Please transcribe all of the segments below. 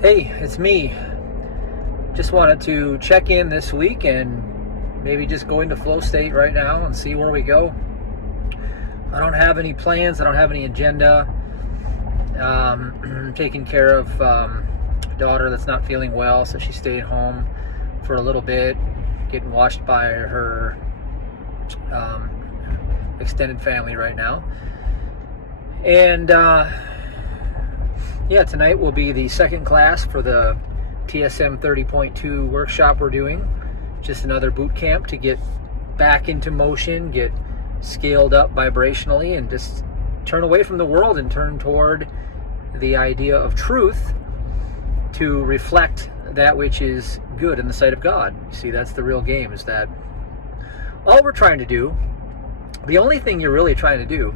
Hey, it's me. Just wanted to check in this week and maybe just go into flow state right now and see where we go. I don't have any plans. I don't have any agenda. Taking care of a daughter that's not feeling well, so she stayed home for a little bit, getting watched by her extended family right now. And tonight will be the second class for the TSM 30.2 workshop we're doing. Just another boot camp to get back into motion, get scaled up vibrationally, and just turn away from the world and turn toward the idea of truth to reflect that which is good in the sight of God. See, that's the real game, is that all we're trying to do, the only thing you're really trying to do,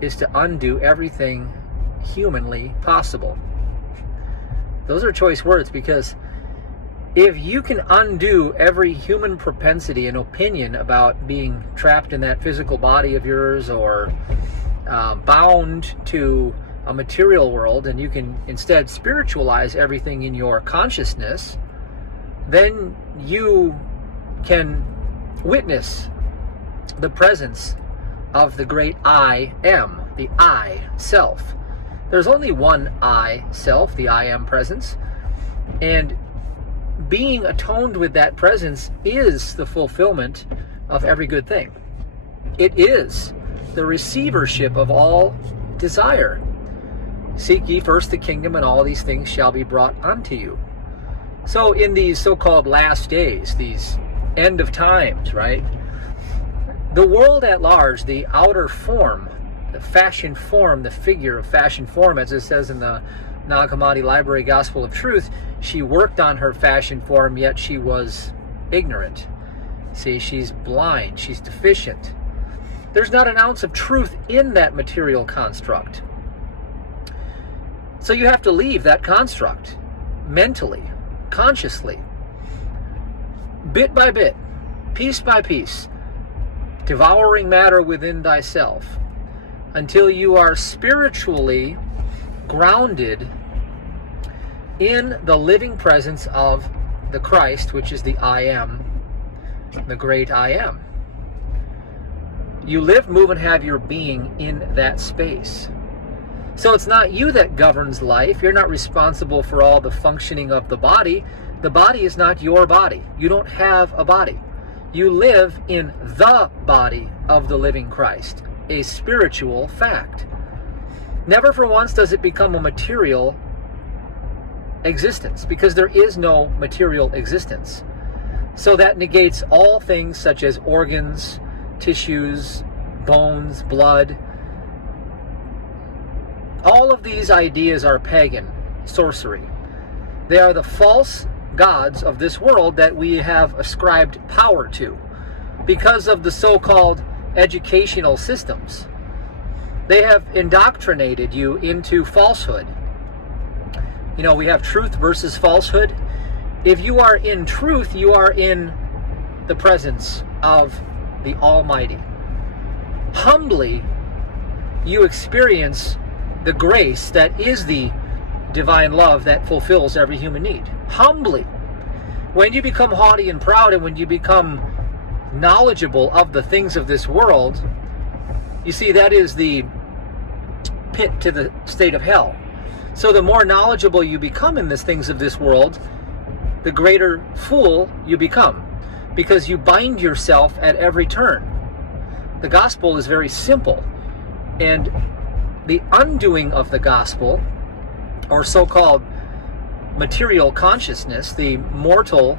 is to undo everything humanly possible. Those are choice words, because if you can undo every human propensity and opinion about being trapped in that physical body of yours, or bound to a material world, and you can instead spiritualize everything in your consciousness, then you can witness the presence of the great I am, the I, self. There's only one I, self, the I am presence, and being atoned with that presence is the fulfillment of every good thing. It is the receivership of all desire. Seek ye first the kingdom, and all these things shall be brought unto you. So in these so-called last days, these end of times, right? The world at large, the outer form, the fashion form, the figure of fashion form, as it says in the Nag Hammadi Library Gospel of Truth, she worked on her fashion form, yet she was ignorant. See, she's blind, she's deficient. There's not an ounce of truth in that material construct. So you have to leave that construct mentally, consciously, bit by bit, piece by piece, devouring matter within thyself, until you are spiritually grounded in the living presence of the Christ, which is the I am, the great I am. You live, move, and have your being in that space. So it's not you that governs life. You're not responsible for all the functioning of the body. The body is not your body. You don't have a body. You live in the body of the living Christ, a spiritual fact. Never for once does it become a material existence, because there is no material existence. So that negates all things such as organs, tissues, bones, blood. All of these ideas are pagan sorcery. They are the false gods of this world that we have ascribed power to because of the so-called educational systems. They have indoctrinated you into falsehood. You know, we have truth versus falsehood. If you are in truth, you are in the presence of the Almighty. Humbly, you experience the grace that is the divine love that fulfills every human need. Humbly. When you become haughty and proud, and when you become knowledgeable of the things of this world, you see, that is the pit to the state of hell. So the more knowledgeable you become in the things of this world, the greater fool you become, because you bind yourself at every turn. The gospel is very simple, and the undoing of the gospel, or so-called material consciousness, the mortal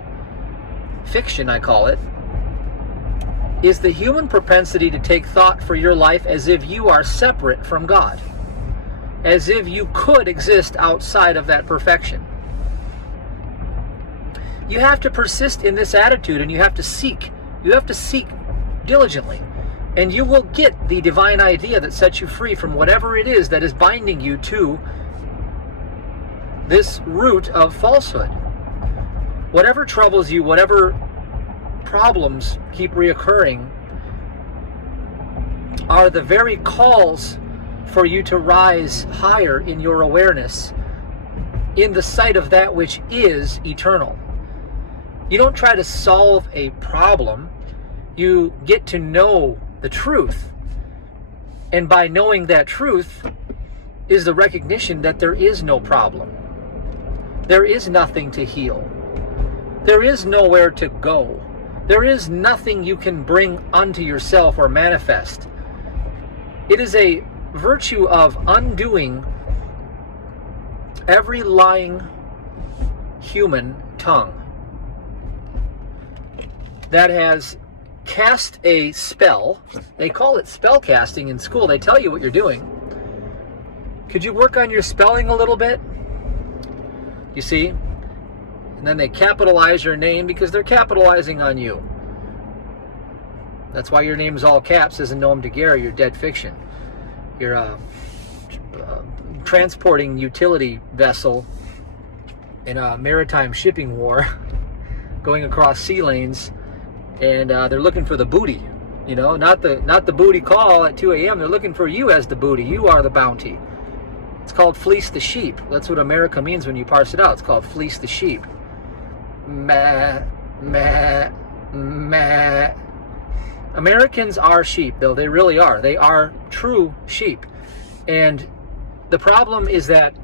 fiction, I call it, is the human propensity to take thought for your life as if you are separate from God, as if you could exist outside of that perfection. You have to persist in this attitude, and you have to seek diligently, and you will get the divine idea that sets you free from whatever it is that is binding you to this root of falsehood. Whatever troubles you, whatever problems keep reoccurring, are the very calls for you to rise higher in your awareness in the sight of that which is eternal. You don't try to solve a problem. You get to know the truth. And by knowing that truth is the recognition that there is no problem. There is nothing to heal. There is nowhere to go. There is nothing you can bring unto yourself or manifest. It is a virtue of undoing every lying human tongue that has cast a spell. They call it spell casting in school. They tell you what you're doing. Could you work on your spelling a little bit? You see? And then they capitalize your name because they're capitalizing on you. That's why your name is all caps, as in Noam Daguerre. You're dead fiction. You're a transporting utility vessel in a maritime shipping war going across sea lanes, and they're looking for the booty, you know, not the booty call at 2 a.m. They're looking for you as the booty. You are the bounty. It's called fleece the sheep. That's what America means when you parse it out. It's called fleece the sheep. Meh, meh, meh. Americans are sheep, though. They really are. They are true sheep. And the problem is that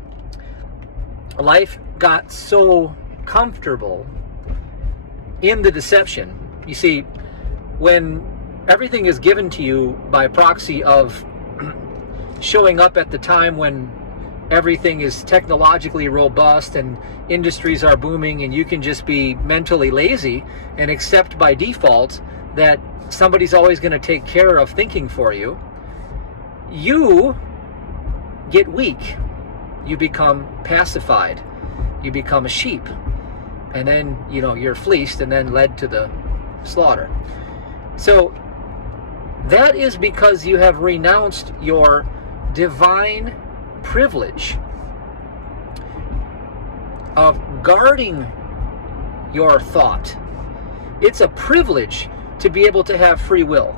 life got so comfortable in the deception. You see, when everything is given to you by proxy of showing up at the time when everything is technologically robust and industries are booming, and you can just be mentally lazy and accept by default that somebody's always going to take care of thinking for you, you get weak. You become pacified. You become a sheep. And then, you know, you're fleeced and then led to the slaughter. So that is because you have renounced your divine privilege of guarding your thought. It's a privilege to be able to have free will.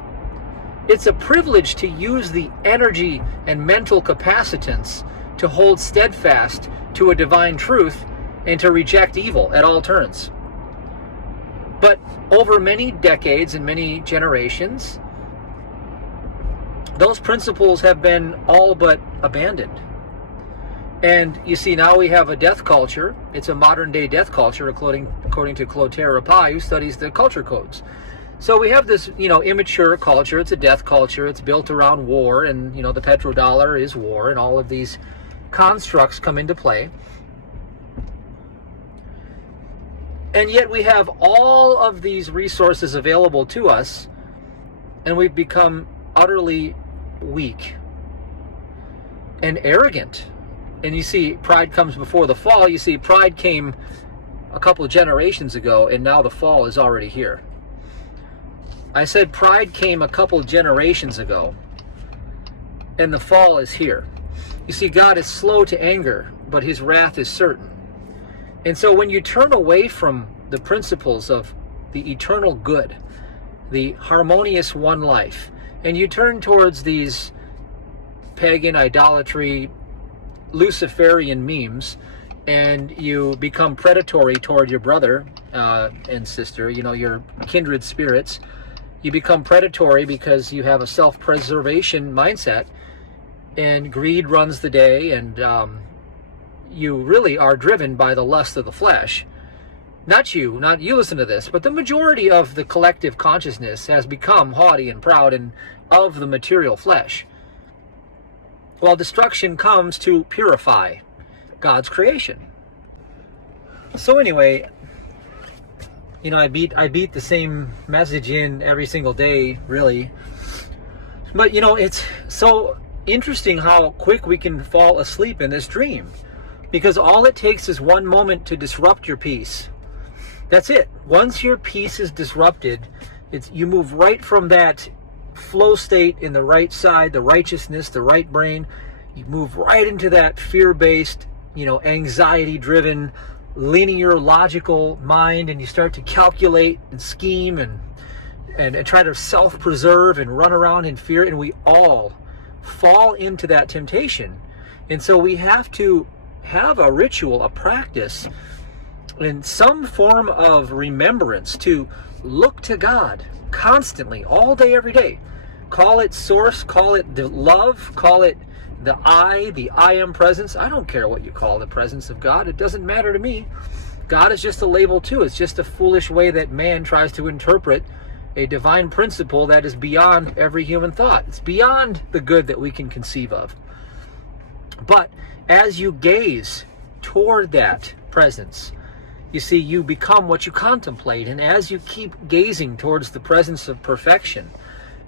It's a privilege to use the energy and mental capacitance to hold steadfast to a divine truth and to reject evil at all turns. But over many decades and many generations, those principles have been all but abandoned. And you see, now we have a death culture. It's a modern day death culture, according to Clotaire Rapaille, who studies the culture codes. So we have this, you know, immature culture. It's a death culture. It's built around war, and, you know, the petrodollar is war, and all of these constructs come into play. And yet we have all of these resources available to us, and we've become utterly weak and arrogant. And you see, pride comes before the fall. You see, pride came a couple of generations ago, and now the fall is already here. I said pride came a couple of generations ago, and the fall is here. You see, God is slow to anger, but his wrath is certain. And so when you turn away from the principles of the eternal good, the harmonious one life, and you turn towards these pagan idolatry, Luciferian memes, and you become predatory toward your brother and sister, you know, your kindred spirits, you become predatory because you have a self-preservation mindset, and greed runs the day, and you really are driven by the lust of the flesh. Not you listen to this, but the majority of the collective consciousness has become haughty and proud and of the material flesh. While destruction comes to purify God's creation. So anyway, you know, I beat the same message in every single day, really. But, you know, it's so interesting how quick we can fall asleep in this dream. Because all it takes is one moment to disrupt your peace. That's it. Once your peace is disrupted, you move right from that flow state in the right side, the righteousness, the right brain. You move right into that fear-based, you know, anxiety-driven, linear, logical mind, and you start to calculate and scheme and try to self-preserve and run around in fear, and we all fall into that temptation. And so we have to have a ritual, a practice, in some form of remembrance to look to God constantly, all day, every day. Call it source, call it the love, call it the I am presence. I don't care what you call the presence of God. It doesn't matter to me. God is just a label too. It's just a foolish way that man tries to interpret a divine principle that is beyond every human thought. It's beyond the good that we can conceive of. But as you gaze toward that presence, you see, you become what you contemplate. And as you keep gazing towards the presence of perfection,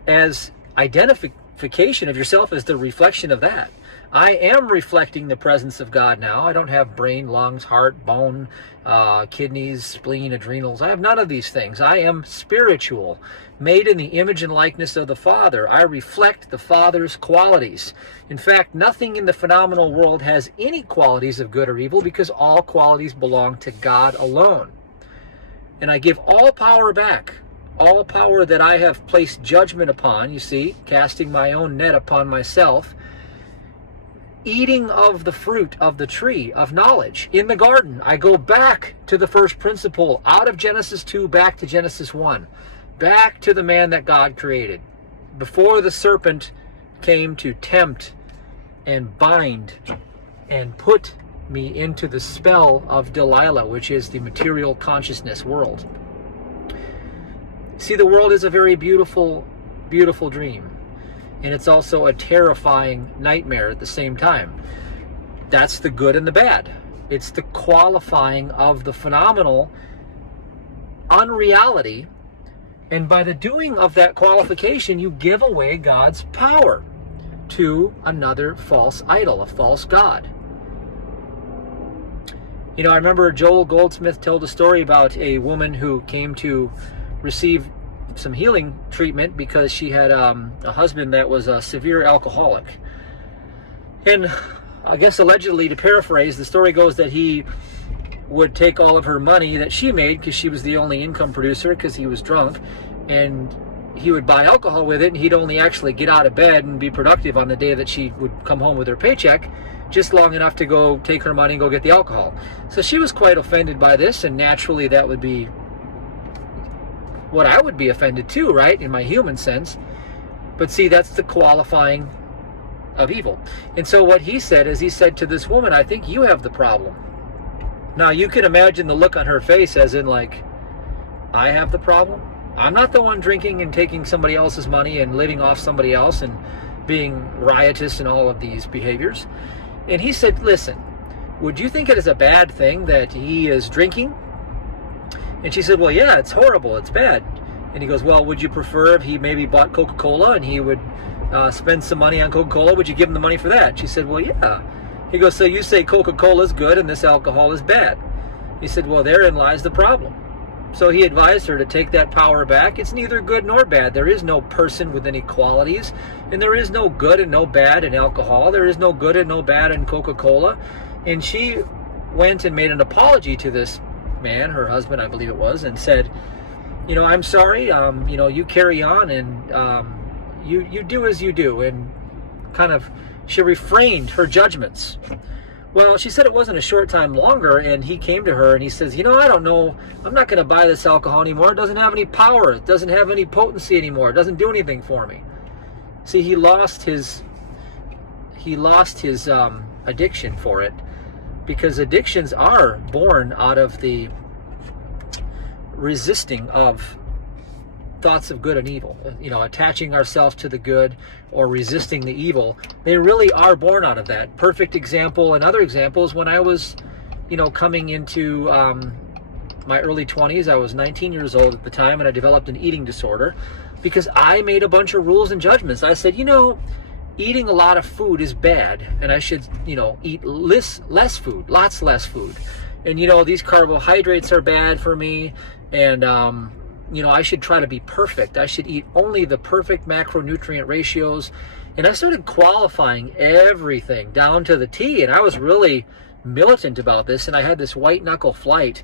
as identification of yourself as the reflection of that, I am reflecting the presence of God now. I don't have brain, lungs, heart, bone, kidneys, spleen, adrenals. I have none of these things. I am spiritual, made in the image and likeness of the Father. I reflect the Father's qualities. In fact, nothing in the phenomenal world has any qualities of good or evil, because all qualities belong to God alone. And I give all power back. All power that I have placed judgment upon, you see, casting my own net upon myself, eating of the fruit of the tree of knowledge in the garden. I go back to the first principle, out of Genesis 2, back to Genesis 1, back to the man that God created, before the serpent came to tempt and bind and put me into the spell of Delilah, which is the material consciousness world. See, the world is a very beautiful, beautiful dream. And it's also a terrifying nightmare at the same time. That's the good and the bad. It's the qualifying of the phenomenal unreality. And by the doing of that qualification, you give away God's power to another false idol, a false god. You know, I remember Joel Goldsmith told a story about a woman who came to receive some healing treatment because she had a husband that was a severe alcoholic. And I guess allegedly, to paraphrase, the story goes that he would take all of her money that she made, because she was the only income producer, because he was drunk, and he would buy alcohol with it, and he'd only actually get out of bed and be productive on the day that she would come home with her paycheck, just long enough to go take her money and go get the alcohol. So she was quite offended by this, and naturally that would be what I would be offended too, right, in my human sense. But see, that's the qualifying of evil. And so what he said is, he said to this woman, I think you have the problem. Now you can imagine the look on her face, as in like, I have the problem? I'm not the one drinking and taking somebody else's money and living off somebody else and being riotous in all of these behaviors. And he said, listen, would you think it is a bad thing that he is drinking? And she said, well, yeah, it's horrible, it's bad. And he goes, well, would you prefer if he maybe bought Coca-Cola and he would spend some money on Coca-Cola? Would you give him the money for that? She said, well, yeah. He goes, so you say Coca-Cola is good and this alcohol is bad. He said, well, therein lies the problem. So he advised her to take that power back. It's neither good nor bad. There is no person with any qualities, and there is no good and no bad in alcohol. There is no good and no bad in Coca-Cola. And she went and made an apology to this man, her husband, I believe it was, and said, you know, I'm sorry, you know, you carry on, and you do as you do, and kind of, she refrained her judgments. Well, she said it wasn't a short time longer, and he came to her and he says, you know, I don't know, I'm not going to buy this alcohol anymore. It doesn't have any power. It doesn't have any potency anymore. It doesn't do anything for me. See, he lost his addiction for it, because addictions are born out of the resisting of thoughts of good and evil, you know, attaching ourselves to the good or resisting the evil. They really are born out of that. Perfect example, another example is when I was, you know, coming into my early 20s. I was 19 years old at the time, and I developed an eating disorder because I made a bunch of rules and judgments. I said, you know, eating a lot of food is bad, and I should, you know, eat less food, lots less food. And, you know, these carbohydrates are bad for me, and, you know, I should try to be perfect. I should eat only the perfect macronutrient ratios. And I started qualifying everything down to the T, and I was really militant about this, and I had this white knuckle flight,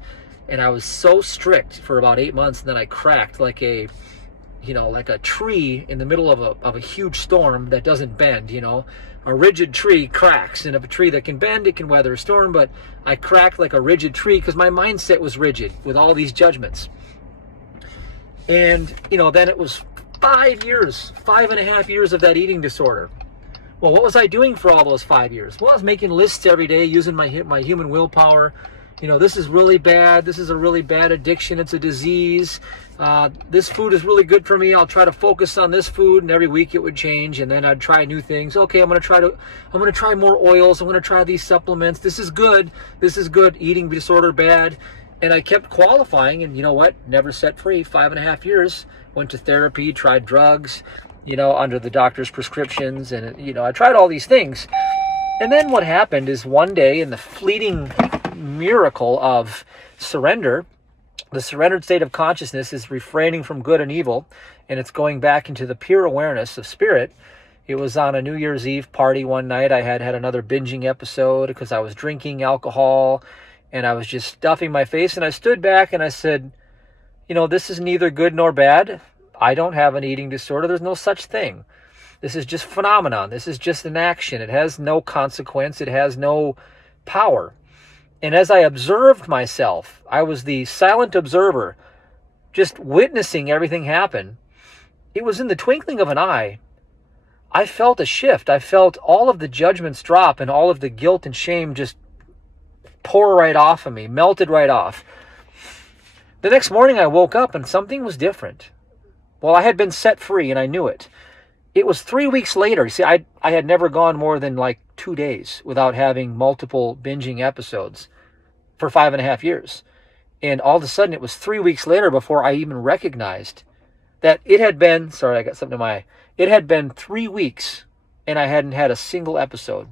and I was so strict for about 8 months, and then I cracked like a like a tree in the middle of a huge storm that doesn't bend. A rigid tree cracks, and if a tree that can bend, it can weather a storm, but I cracked like a rigid tree because my mindset was rigid with all these judgments. And, then it was 5.5 years of that eating disorder. Well, what was I doing for all those 5 years? Well, I was making lists every day using my human willpower. This is really bad. This is a really bad addiction. It's a disease. This food is really good for me. I'll try to focus on this food, and every week it would change, and then I'd try new things. Okay, I'm going to try more oils. I'm going to try these supplements. This is good. This is good. Eating disorder bad. And I kept qualifying, and you know what? Never set free. 5.5 years. Went to therapy, tried drugs, under the doctor's prescriptions, and I tried all these things. And then what happened is one day, in the fleeting miracle of surrender, the surrendered state of consciousness is refraining from good and evil, and it's going back into the pure awareness of spirit. It was on a New Year's Eve party one night. I had another binging episode because I was drinking alcohol, and I was just stuffing my face, and I stood back and I said, this is neither good nor bad. I don't have an eating disorder. There's no such thing. This is just phenomenon. This is just an action. It has no consequence. It has no power. And as I observed myself, I was the silent observer, just witnessing everything happen. It was in the twinkling of an eye. I felt a shift. I felt all of the judgments drop and all of the guilt and shame just pour right off of me, melted right off. The next morning I woke up and something was different. Well, I had been set free and I knew it. It was 3 weeks later. See, I had never gone more than 2 days without having multiple binging episodes for 5.5 years. And all of a sudden, it was 3 weeks later before I even recognized that it had been, sorry, I got something in my eye. It had been 3 weeks and I hadn't had a single episode.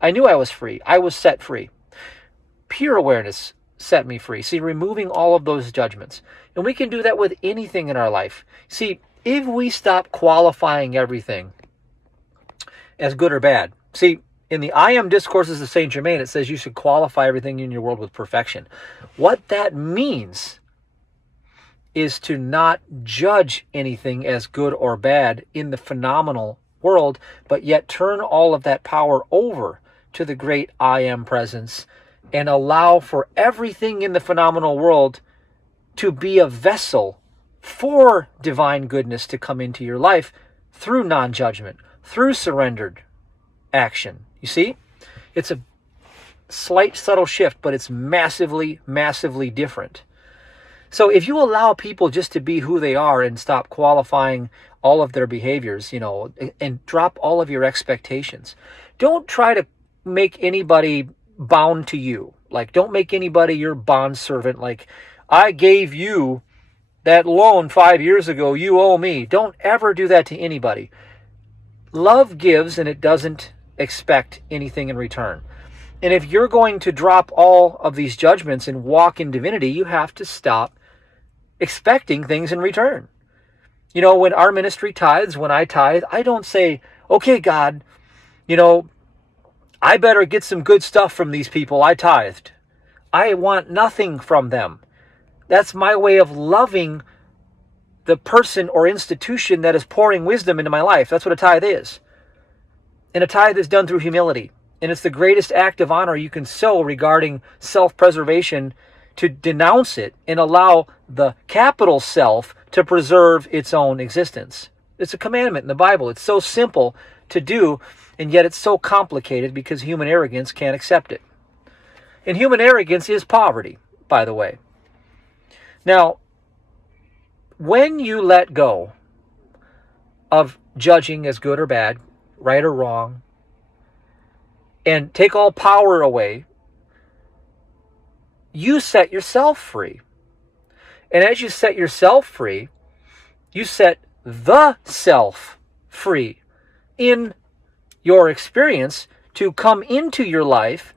I knew I was free. I was set free. Pure awareness set me free. See, removing all of those judgments. And we can do that with anything in our life. See, if we stop qualifying everything as good or bad. See, in the I Am Discourses of Saint Germain, it says you should qualify everything in your world with perfection. What that means is to not judge anything as good or bad in the phenomenal world, but yet turn all of that power over to the great I Am presence and allow for everything in the phenomenal world to be a vessel for divine goodness to come into your life through non-judgment, through surrendered action. You see? It's a slight subtle shift, but it's massively, massively different. So if you allow people just to be who they are and stop qualifying all of their behaviors, and drop all of your expectations, don't try to make anybody bound to you. Don't make anybody your bond servant. I gave you that loan 5 years ago, you owe me. Don't ever do that to anybody. Love gives and it doesn't expect anything in return. And if you're going to drop all of these judgments and walk in divinity, you have to stop expecting things in return. When our ministry tithes, when I tithe, I don't say, okay, God, I better get some good stuff from these people I tithed. I want nothing from them. That's my way of loving the person or institution that is pouring wisdom into my life. That's what a tithe is. And a tithe is done through humility. And it's the greatest act of honor you can sow regarding self-preservation, to denounce it and allow the capital self to preserve its own existence. It's a commandment in the Bible. It's so simple to do, and yet it's so complicated because human arrogance can't accept it. And human arrogance is poverty, by the way. Now, when you let go of judging as good or bad, right or wrong, and take all power away, you set yourself free. And as you set yourself free, you set the self free in your experience to come into your life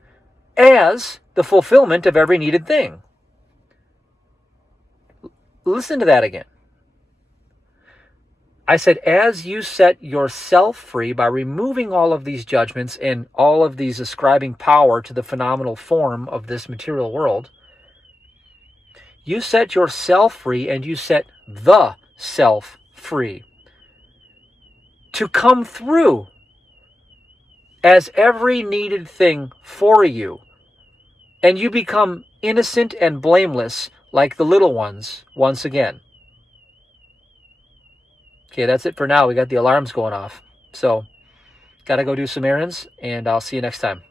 as the fulfillment of every needed thing. Listen to that again. I said, as you set yourself free by removing all of these judgments and all of these ascribing power to the phenomenal form of this material world, you set yourself free and you set the self free to come through as every needed thing for you, and you become innocent and blameless like the little ones once again. Okay, that's it for now. We got the alarms going off. So, gotta go do some errands, and I'll see you next time.